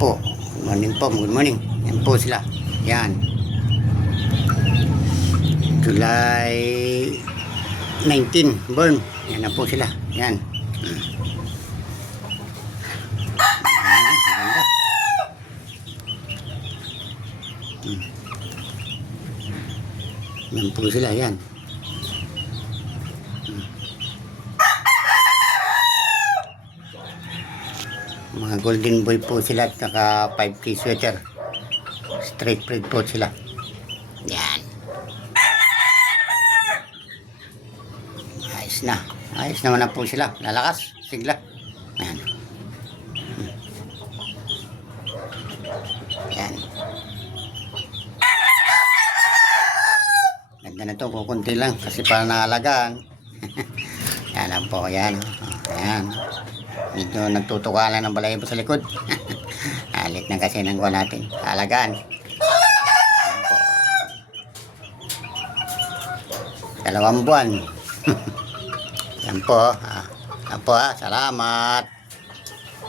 po. Good morning po. Good morning. Yan po sila. Yan. July 19. Born. Yan na po sila. Yan. Maganda. Yan po sila. Yan. Mga golden boy po sila at saka 5K sweater. Straight breed po sila. Yan. Ayos na. Ayos naman na po sila. Lalakas. Sigla. Yan. Yan. Ganda na to. Kukunti lang. Kasi para naalagaan. Yan lang po. Yan. Yan. Medyo nagtutukalan ng balahibo sa likod. Alit na kasi ng kuha natin. Alagaan. Yan po. 2 buwan. Yan po. Yan po. Salamat.